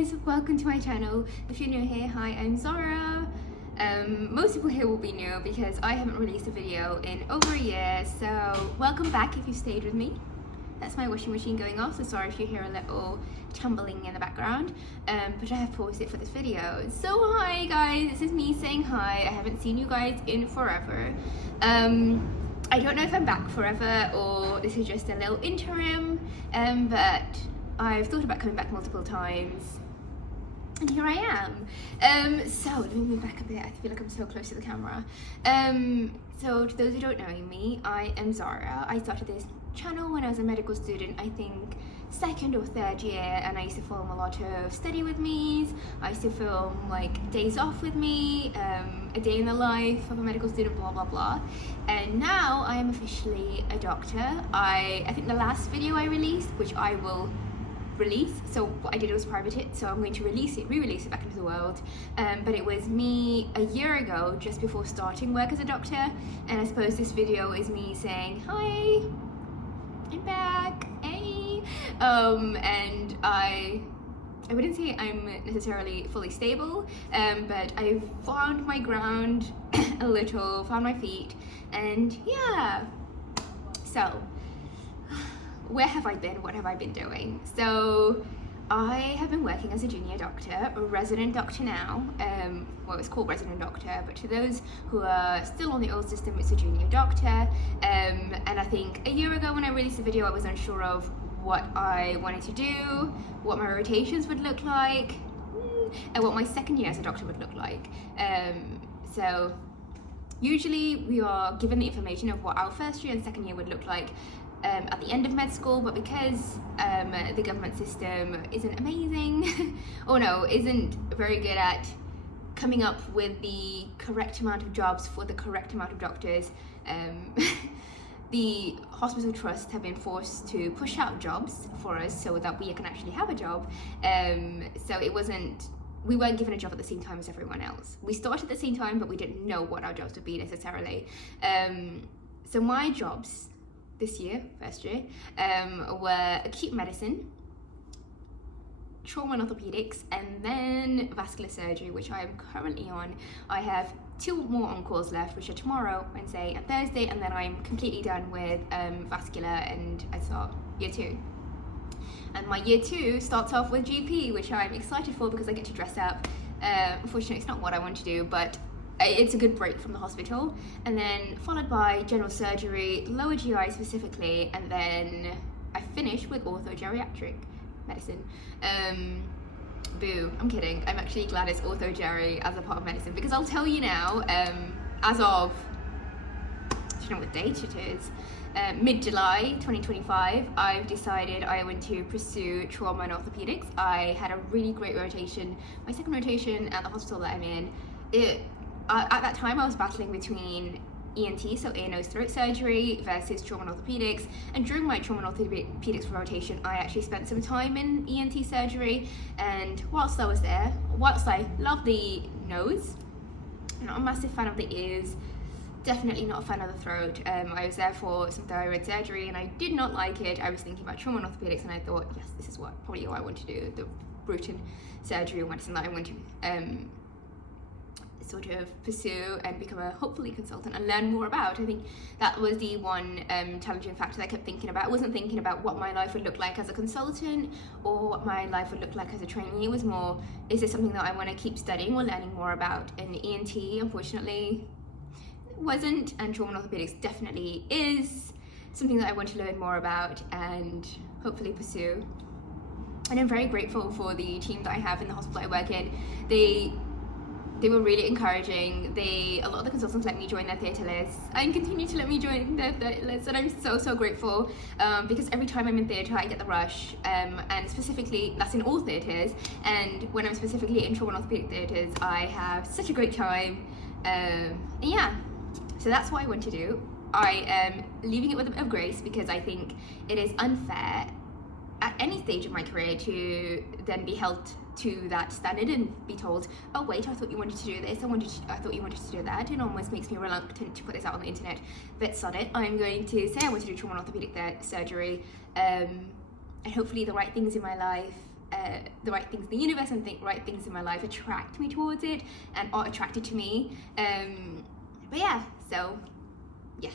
guys, welcome to my channel. If you're new here, hi, I'm Zara. Most people here will be new because I haven't released a video in over a year, so welcome back if you stayed with me. That's my washing machine going off, so sorry if you hear a little tumbling in the background, but I have paused it for this video. So hi guys, this is me saying hi. I haven't seen you guys in forever. I don't know if I'm back forever or this is just a little interim, but I've thought about coming back multiple times and here I am. So let me move back a bit. I feel like I'm so close to the camera. So to those who don't know me, I am Zara. I started this channel when I was a medical student, I think second or third year, and I used to film a lot of study with me's. I used to film like days off with me, a day in the life of a medical student, blah blah blah. And now I am officially a doctor. I think the last video I released, which I will release, so what I did was private it, so I'm going to re-release it back into the world, but it was me a year ago, just before starting work as a doctor, and I suppose this video is me saying hi, I'm back, hey. And I wouldn't say I'm necessarily fully stable, but I've found my ground a little, found my feet, and yeah. So where have I been? What have I been doing? So I have been working as a junior doctor, a resident doctor now. Well, it's called resident doctor, but to those who are still on the old system, it's a junior doctor. And I think a year ago when I released the video, I was unsure of what I wanted to do, what my rotations would look like, and what my second year as a doctor would look like. So usually we are given the information of what our first year and second year would look like at the end of med school, but because the government system isn't amazing, or no, isn't very good at coming up with the correct amount of jobs for the correct amount of doctors, the hospital trusts have been forced to push out jobs for us so that we can actually have a job. So we weren't given a job at the same time as everyone else. We started at the same time, but we didn't know what our jobs would be necessarily. So my jobs this year, first year, were acute medicine, trauma and orthopedics, and then vascular surgery, which I am currently on. I have 2 more on-calls left, which are tomorrow, Wednesday and Thursday, and then I'm completely done with vascular, and I start year 2. And my year 2 starts off with GP, which I'm excited for because I get to dress up. Unfortunately, it's not what I want to do, but it's a good break from the hospital, and then followed by general surgery, lower GI specifically, and then I finish with ortho-geriatric medicine. Boo, I'm kidding. I'm actually glad it's ortho-geri as a part of medicine, because I'll tell you now, as of, I don't know what date it is, mid-July 2025, I've decided I want to pursue trauma and orthopedics. I had a really great rotation, my second rotation at the hospital that I'm in. At that time I was battling between ENT, so ear, nose, throat surgery, versus trauma and orthopedics, and during my trauma and orthopedics rotation I actually spent some time in ENT surgery, and whilst I was there, whilst I love the nose, I'm not a massive fan of the ears, definitely not a fan of the throat. I was there for some thyroid surgery and I did not like it. I was thinking about trauma and orthopedics and I thought, yes, this is probably what I want to do, the routine surgery or medicine that I want to sort of pursue and become a hopefully consultant and learn more about. I think that was the one challenging factor that I kept thinking about. I wasn't thinking about what my life would look like as a consultant or what my life would look like as a trainee. It was more, is this something that I want to keep studying or learning more about? And ENT, unfortunately, wasn't, and trauma and orthopedics definitely is something that I want to learn more about and hopefully pursue. And I'm very grateful for the team that I have in the hospital I work in. They were really encouraging. A lot of the consultants let me join their theatre lists and continue to let me join their theatre lists, and I'm so grateful, because every time I'm in theatre I get the rush, and specifically that's in all theatres, and when I'm specifically in trauma and orthopedic theatres I have such a great time. Yeah, so that's what I want to do. I am leaving it with a bit of grace because I think it is unfair at any stage of my career to then be held to that standard and be told, oh wait, I thought you wanted to do this, I thought you wanted to do that. It almost makes me reluctant to put this out on the internet, but sod it, I'm going to say I want to do trauma and orthopedic surgery, and hopefully the right things in my life the right things in the universe and the right things in my life attract me towards it and are attracted to me. But yeah, so yes,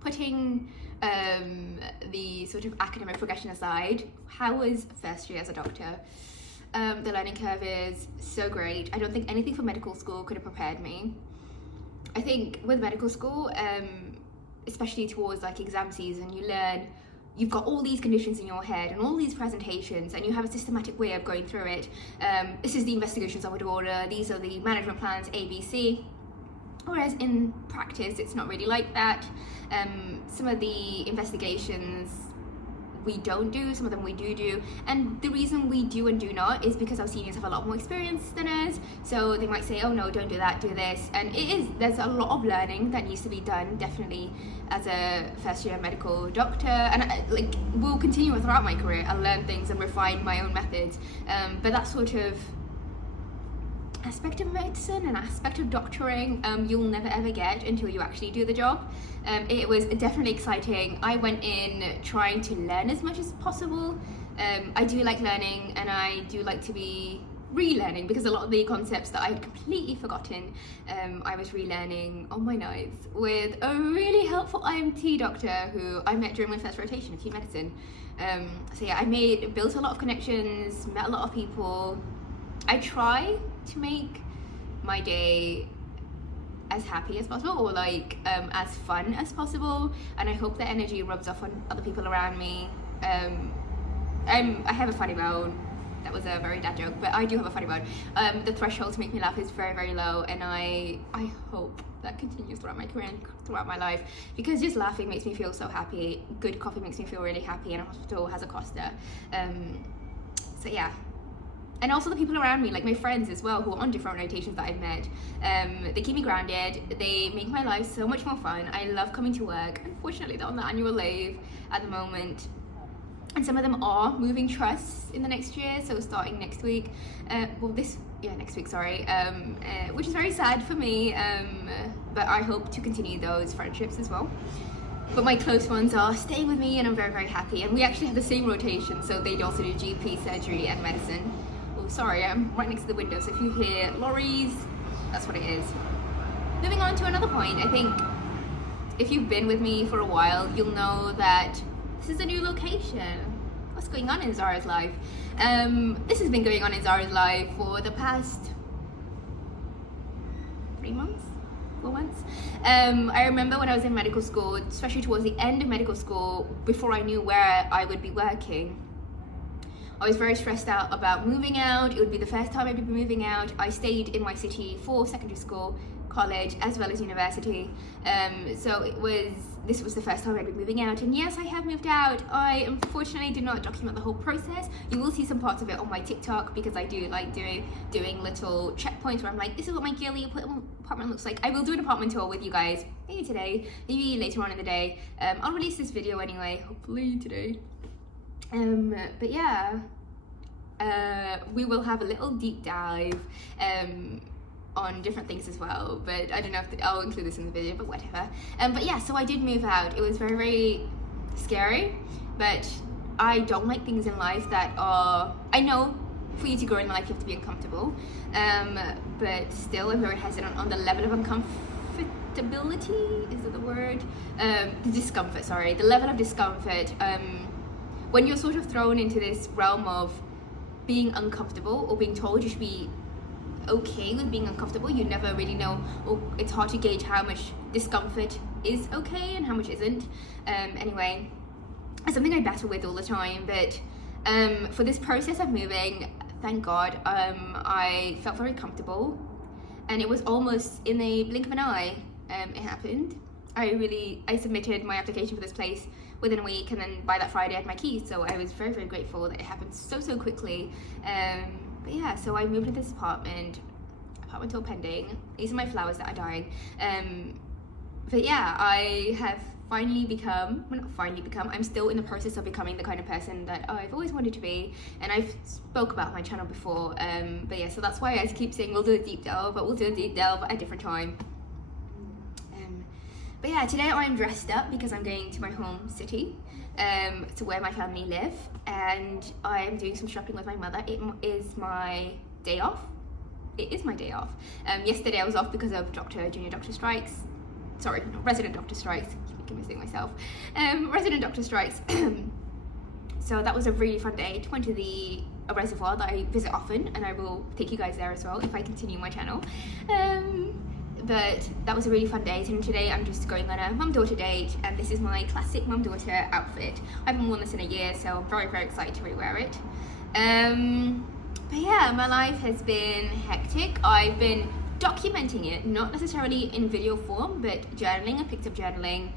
putting the sort of academic progression aside, how was first year as a doctor? The learning curve is so great. I don't think anything from medical school could have prepared me. I think with medical school, especially towards like exam season, you've got all these conditions in your head and all these presentations, and you have a systematic way of going through it. This is the investigations I would order, these are the management plans, ABC. Whereas in practice, it's not really like that. Some of the investigations we don't do, some of them we do. And the reason we do and do not is because our seniors have a lot more experience than us. So they might say, oh no, don't do that, do this. And there's a lot of learning that needs to be done, definitely, as a first year medical doctor. And will continue throughout my career. I'll learn things and refine my own methods. But that sort of aspect of medicine and aspect of doctoring, you'll never ever get until you actually do the job. It was definitely exciting. I went in trying to learn as much as possible. I do like learning, and I do like to be relearning, because a lot of the concepts that I had completely forgotten, I was relearning on my nights with a really helpful IMT doctor who I met during my first rotation of Q Medicine. So yeah, I built a lot of connections, met a lot of people. I try to make my day as happy as possible, or as fun as possible, and I hope that energy rubs off on other people around me. I have a funny bone. That was a very dad joke, but I do have a funny bone. The threshold to make me laugh is very, very low, and I hope that continues throughout my career and throughout my life, because just laughing makes me feel so happy. Good coffee makes me feel really happy, and a hospital has a Costa. So yeah. And also the people around me, like my friends as well, who are on different rotations that I've met. They keep me grounded. They make my life so much more fun. I love coming to work. Unfortunately, they're on the annual leave at the moment. And some of them are moving trusts in the next year, so starting next week. Next week, sorry. Which is very sad for me. But I hope to continue those friendships as well. But my close ones are staying with me, and I'm very, very happy. And we actually have the same rotation, so they also do GP, surgery, and medicine. Sorry, I'm right next to the window, so if you hear lorries, that's what it is. Moving on to another point, I think if you've been with me for a while, you'll know that this is a new location. What's going on in Zara's life? This has been going on in Zara's life for the past 3 months? 4 months? I remember when I was in medical school, especially towards the end of medical school, before I knew where I would be working, I was very stressed out about moving out. It would be the first time I'd be moving out. I stayed in my city for secondary school, college, as well as university. So this was the first time I'd be moving out. And yes, I have moved out. I unfortunately did not document the whole process. You will see some parts of it on my TikTok, because I do like doing little checkpoints where I'm like, this is what my girly apartment looks like. I will do an apartment tour with you guys, maybe today, maybe later on in the day. I'll release this video anyway, hopefully today. But yeah, we will have a little deep dive on different things as well, but I don't know if I'll include this in the video, but whatever. But yeah, so I did move out. It was very, very scary, but I don't like things in life that are, I know for you to grow in life you have to be uncomfortable, but still I'm very hesitant on the level of uncomfortability, is that the word? The discomfort, sorry, the level of discomfort. When you're sort of thrown into this realm of being uncomfortable, or being told you should be okay with being uncomfortable, you never really know, or it's hard to gauge how much discomfort is okay and how much isn't. Anyway, it's something I battle with all the time, but for this process of moving, thank God, I felt very comfortable, and it was almost in the blink of an eye. It happened. I submitted my application for this place within a week, and then by that Friday I had my keys, so I was very, very grateful that it happened so quickly. But yeah, so I moved into this apartment tour pending. These are my flowers that are dying. But yeah, I have finally become, well, not finally become, I'm still in the process of becoming the kind of person that I've always wanted to be, and I've spoke about my channel before. But yeah, so that's why I keep saying we'll do a deep delve, but we'll do a deep delve at a different time. But yeah, today I'm dressed up because I'm going to my home city, to where my family live, and I am doing some shopping with my mother. It is my day off. It is my day off. Yesterday I was off because of junior doctor strikes. Sorry, resident doctor strikes. I keep missing myself. Resident doctor strikes. So that was a really fun day. Went to a reservoir that I visit often, and I will take you guys there as well if I continue my channel. But that was a really fun day. So today I'm just going on a mum-daughter date, and this is my classic mum-daughter outfit. I haven't worn this in a year, so I'm very, very excited to re-wear it. But yeah, my life has been hectic. I've been documenting it, not necessarily in video form, but journaling. I picked up journaling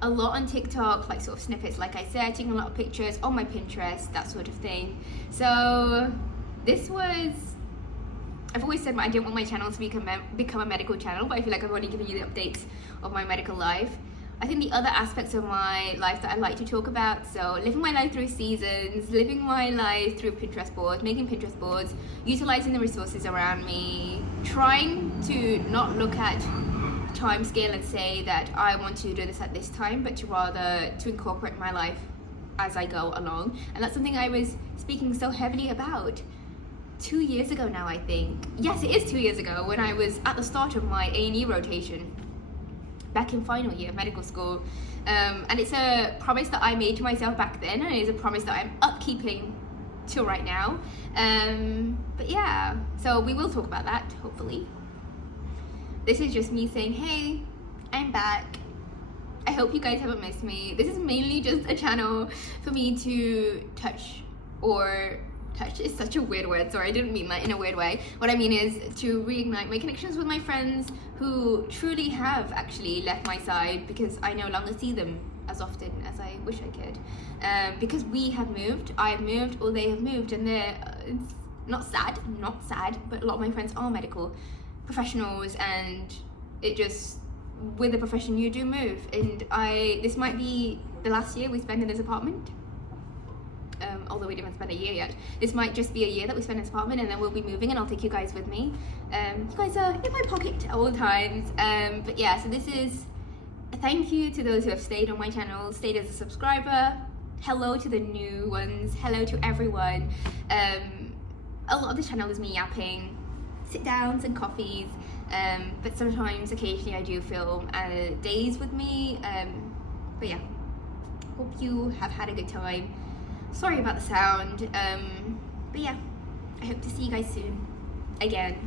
a lot on TikTok, like sort of snippets, like I said, taking a lot of pictures on my Pinterest, that sort of thing. So this was, I've always said I didn't want my channel to become a medical channel, but I feel like I've already given you the updates of my medical life. I think the other aspects of my life that I like to talk about, so living my life through seasons, living my life through Pinterest boards, making Pinterest boards, utilizing the resources around me, trying to not look at time scale and say that I want to do this at this time, but to rather to incorporate my life as I go along. And that's something I was speaking so heavily about 2 years ago now, I think. Yes, it is 2 years ago, when I was at the start of my A&E rotation back in final year of medical school. And it's a promise that I made to myself back then, and it's a promise that I'm upkeeping till right now. But yeah, so we will talk about that, hopefully. This is just me saying, hey, I'm back. I hope you guys haven't missed me. This is mainly just a channel for me to touch is such a weird word, sorry, I didn't mean that in a weird way. What I mean is to reignite my connections with my friends who truly have actually left my side, because I no longer see them as often as I wish I could. Because we have moved, I have moved, or they have moved, and it's not sad, but a lot of my friends are medical professionals, and it just, with the profession you do move. And this might be the last year we spend in this apartment. Although we didn't spend a year yet. This might just be a year that we spend in this apartment, and then we'll be moving, and I'll take you guys with me. You guys are in my pocket at all times. But yeah, so this is a thank you to those who have stayed on my channel, stayed as a subscriber. Hello to the new ones. Hello to everyone. A lot of this channel is me yapping, sit downs and coffees. But sometimes, occasionally, I do film days with me. But yeah, hope you have had a good time. Sorry about the sound, but yeah, I hope to see you guys soon, again.